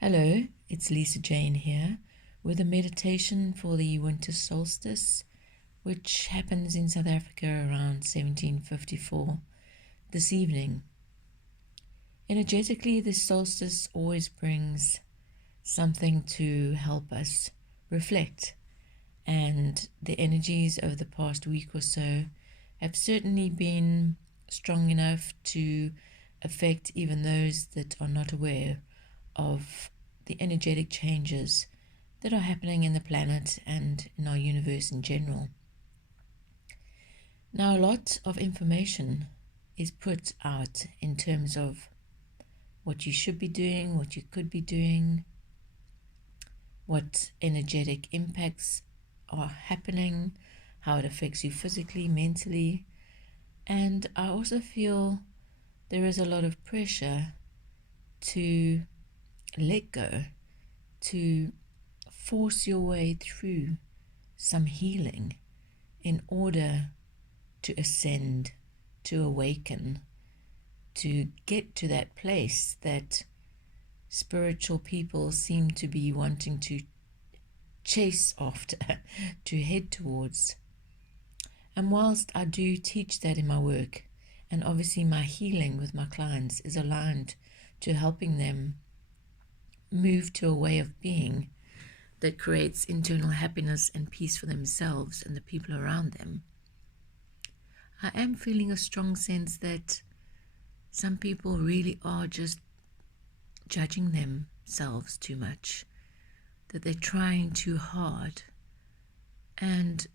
Hello, it's Lisa Jane here with a meditation for the winter solstice, which happens in South Africa around 1754 this evening. Energetically, this solstice always brings something to help us reflect, and the energies over the past week or so have certainly been strong enough to affect even those that are not aware of the energetic changes that are happening in the planet and in our universe in general. Now, a lot of information is put out in terms of what you should be doing, what you could be doing, what energetic impacts are happening, how it affects you physically, mentally. And I also feel there is a lot of pressure to let go, to force your way through some healing in order to ascend, to awaken, to get to that place that spiritual people seem to be wanting to chase after, to head towards. And whilst I do teach that in my work, and obviously my healing with my clients is aligned to helping them move to a way of being that creates internal happiness and peace for themselves and the people around them, I am feeling a strong sense that some people really are just judging themselves too much, that they're trying too hard. And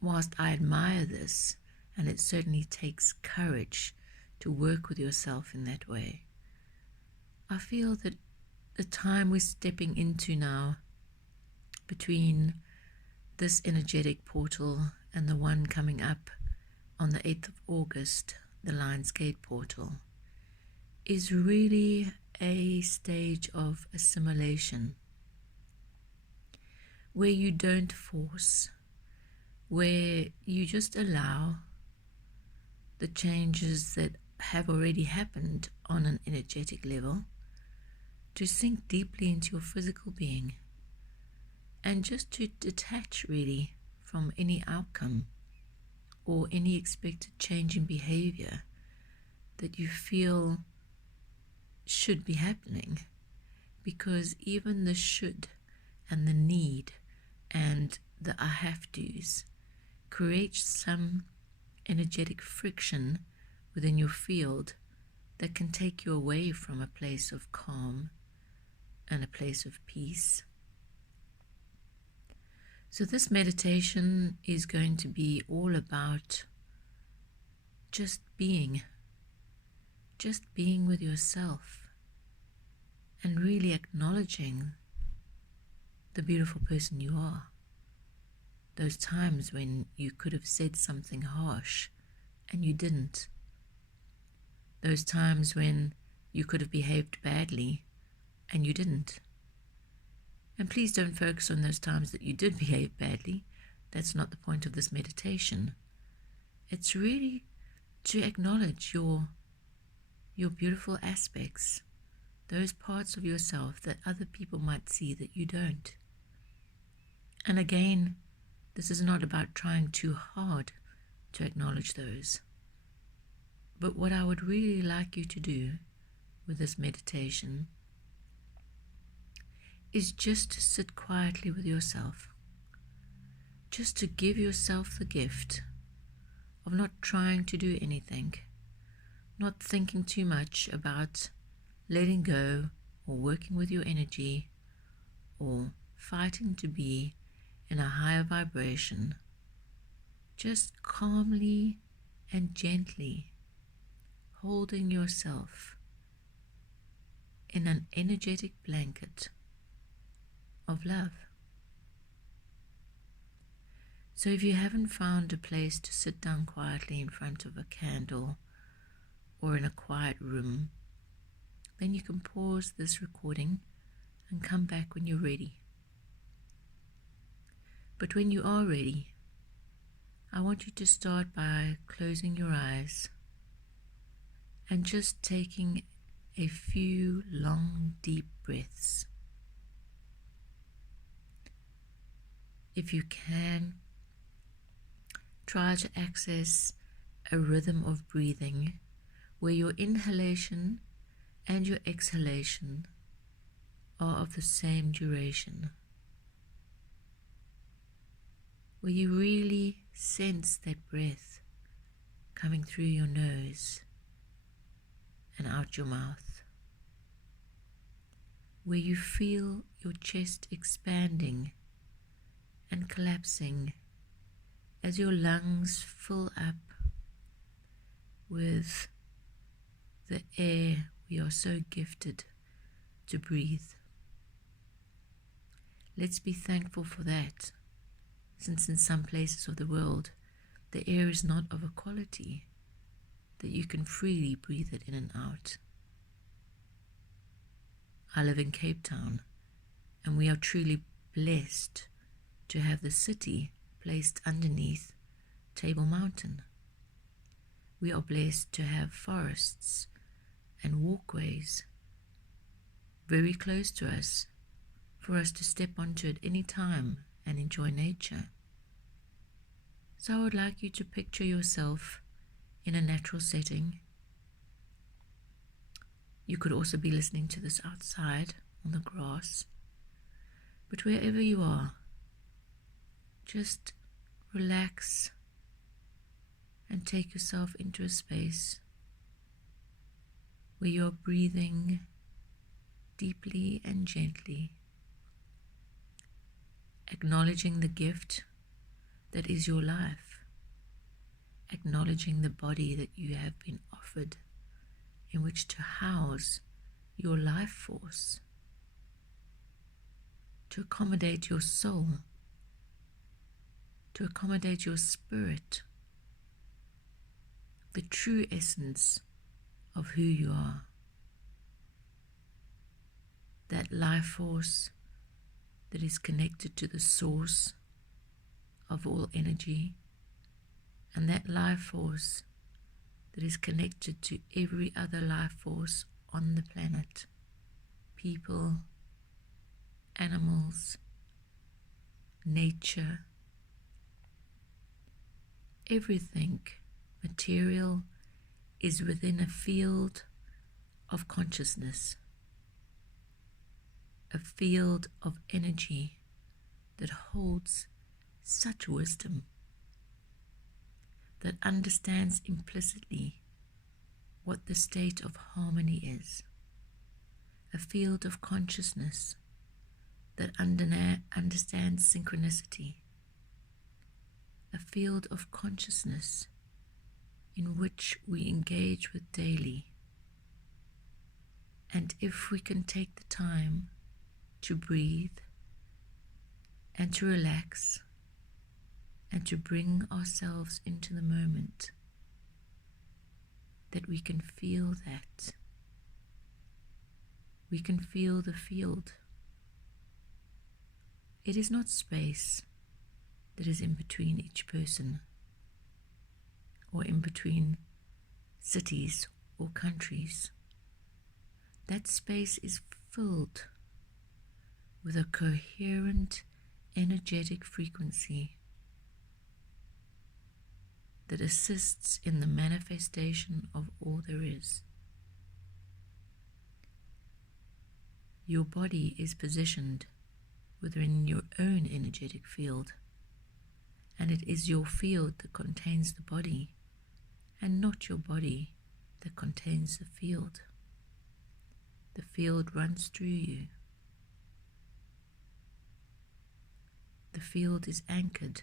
whilst I admire this, and it certainly takes courage to work with yourself in that way, I feel that the time we're stepping into now, between this energetic portal and the one coming up on the 8th of August, the Lion's Gate portal, is really a stage of assimilation, where you don't force, where you just allow the changes that have already happened on an energetic level to sink deeply into your physical being, and just to detach really from any outcome or any expected change in behavior that you feel should be happening, because even the should and the need and the I have to's create some energetic friction within your field that can take you away from a place of calm and a place of peace. So this meditation is going to be all about just being with yourself, and really acknowledging the beautiful person you are. Those times when you could have said something harsh and you didn't. Those times when you could have behaved badly and you didn't. And please don't focus on those times that you did behave badly. That's not the point of this meditation. It's really to acknowledge your beautiful aspects, those parts of yourself that other people might see that you don't. And again, this is not about trying too hard to acknowledge those. But what I would really like you to do with this meditation is just to sit quietly with yourself, just to give yourself the gift of not trying to do anything, not thinking too much about letting go or working with your energy or fighting to be in a higher vibration. Just calmly and gently holding yourself in an energetic blanket of love. So if you haven't found a place to sit down quietly in front of a candle or in a quiet room, then you can pause this recording and come back when you're ready. But when you are ready, I want you to start by closing your eyes and just taking a few long, deep breaths. If you can, try to access a rhythm of breathing where your inhalation and your exhalation are of the same duration, where you really sense that breath coming through your nose and out your mouth, where you feel your chest expanding and collapsing as your lungs fill up with the air we are so gifted to breathe. Let's be thankful for that, since in some places of the world the air is not of a quality that you can freely breathe it in and out. I live in Cape Town, and we are truly blessed to have the city placed underneath Table Mountain. We are blessed to have forests and walkways very close to us for us to step onto at any time and enjoy nature. So I would like you to picture yourself in a natural setting. You could also be listening to this outside on the grass, but wherever you are, just relax and take yourself into a space where you're breathing deeply and gently, acknowledging the gift that is your life, acknowledging the body that you have been offered in which to house your life force, to accommodate your soul, to accommodate your spirit, the true essence of who you are. That life force that is connected to the source of all energy, and that life force that is connected to every other life force on the planet, people, animals, nature, everything material is within a field of consciousness, a field of energy that holds such wisdom, that understands implicitly what the state of harmony is, a field of consciousness that understands synchronicity, a field of consciousness in which we engage with daily. And if we can take the time to breathe and to relax and to bring ourselves into the moment, that we can feel that. We can feel the field. It is not space that is in between each person, or in between cities or countries. That space is filled with a coherent, energetic frequency that assists in the manifestation of all there is. Your body is positioned within your own energetic field, and it is your field that contains the body, and not your body that contains the field. The field runs through you. The field is anchored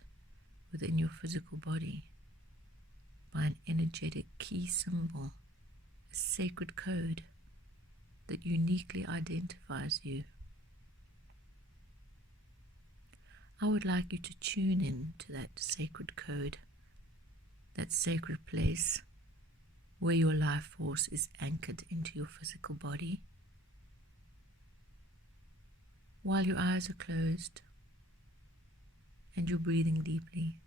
within your physical body by an energetic key symbol, a sacred code that uniquely identifies you. I would like you to tune in to that sacred code, that sacred place where your life force is anchored into your physical body. While your eyes are closed and you're breathing deeply,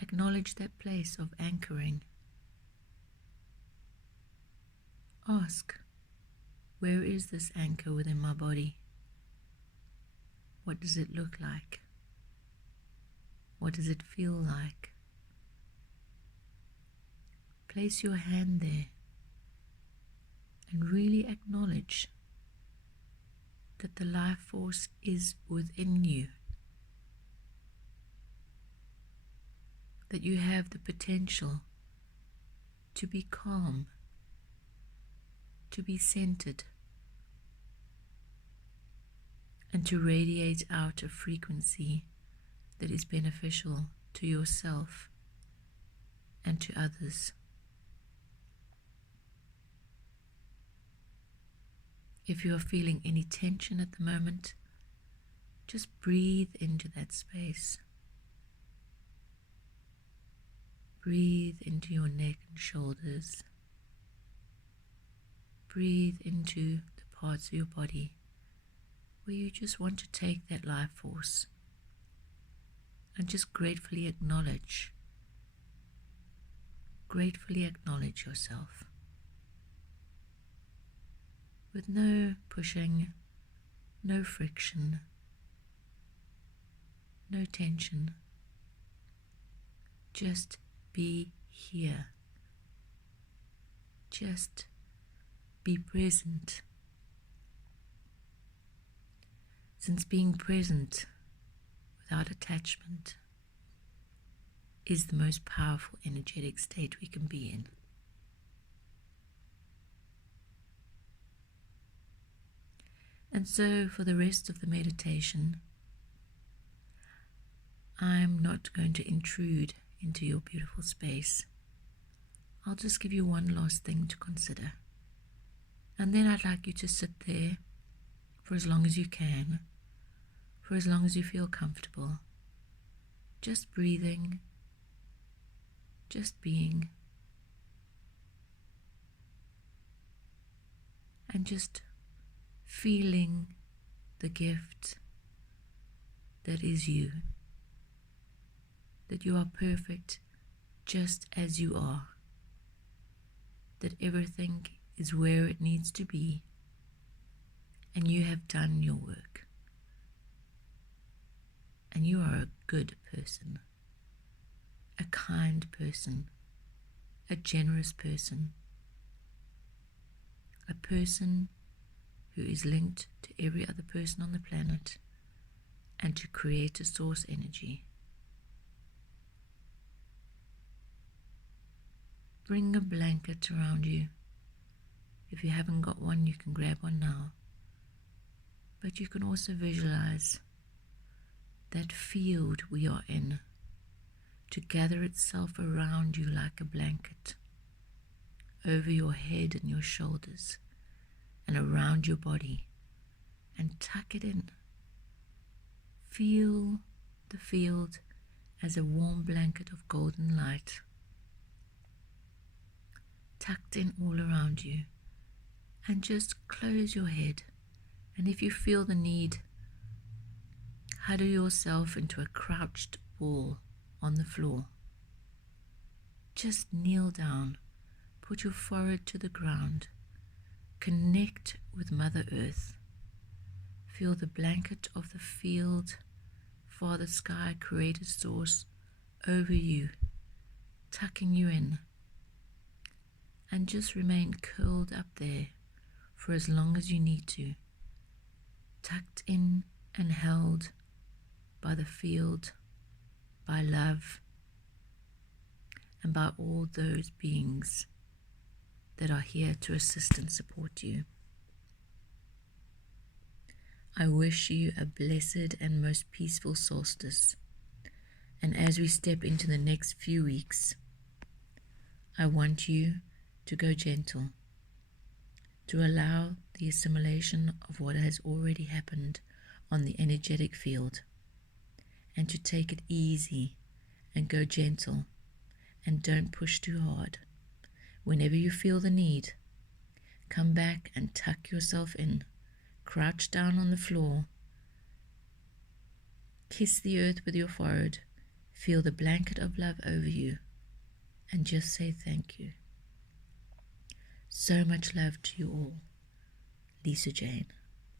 acknowledge that place of anchoring. Ask, Where is this anchor within my body? What does it look like? What does it feel like? Place your hand there and really acknowledge that the life force is within you, that you have the potential to be calm, to be centered, and to radiate out a frequency that is beneficial to yourself and to others. If you are feeling any tension at the moment, just breathe into that space. Breathe into your neck and shoulders. Breathe into the parts of your body where you just want to take that life force and just gratefully acknowledge yourself. With no pushing, no friction, no tension. Just be here. Just be present. Since being present without attachment is the most powerful energetic state we can be in. And so for the rest of the meditation, I'm not going to intrude into your beautiful space. I'll just give you one last thing to consider. And then I'd like you to sit there for as long as you can, for as long as you feel comfortable, just breathing, just being, and just feeling the gift that is you, that you are perfect just as you are, that everything is where it needs to be, and you have done your work, and you are a good person, a kind person, a generous person, a person who is linked to every other person on the planet and to create a source energy. Bring a blanket around you. If you haven't got one, you can grab one now. But you can also visualize that field we are in to gather itself around you like a blanket, over your head and your shoulders, and around your body, and tuck it in. Feel the field as a warm blanket of golden light, tucked in all around you, and just close your head. And if you feel the need, huddle yourself into a crouched ball on the floor. Just kneel down, put your forehead to the ground, connect with Mother Earth. Feel the blanket of the field, Father Sky, Creator Source, over you, tucking you in. And just remain curled up there for as long as you need to, tucked in and held by the field, by love, and by all those beings that are here to assist and support you. I wish you a blessed and most peaceful solstice. And as we step into the next few weeks, I want you to go gentle, to allow the assimilation of what has already happened on the energetic field, and to take it easy and go gentle and don't push too hard. Whenever you feel the need, come back and tuck yourself in, crouch down on the floor, kiss the earth with your forehead, feel the blanket of love over you, and just say thank you. So much love to you all. Lisa Jane.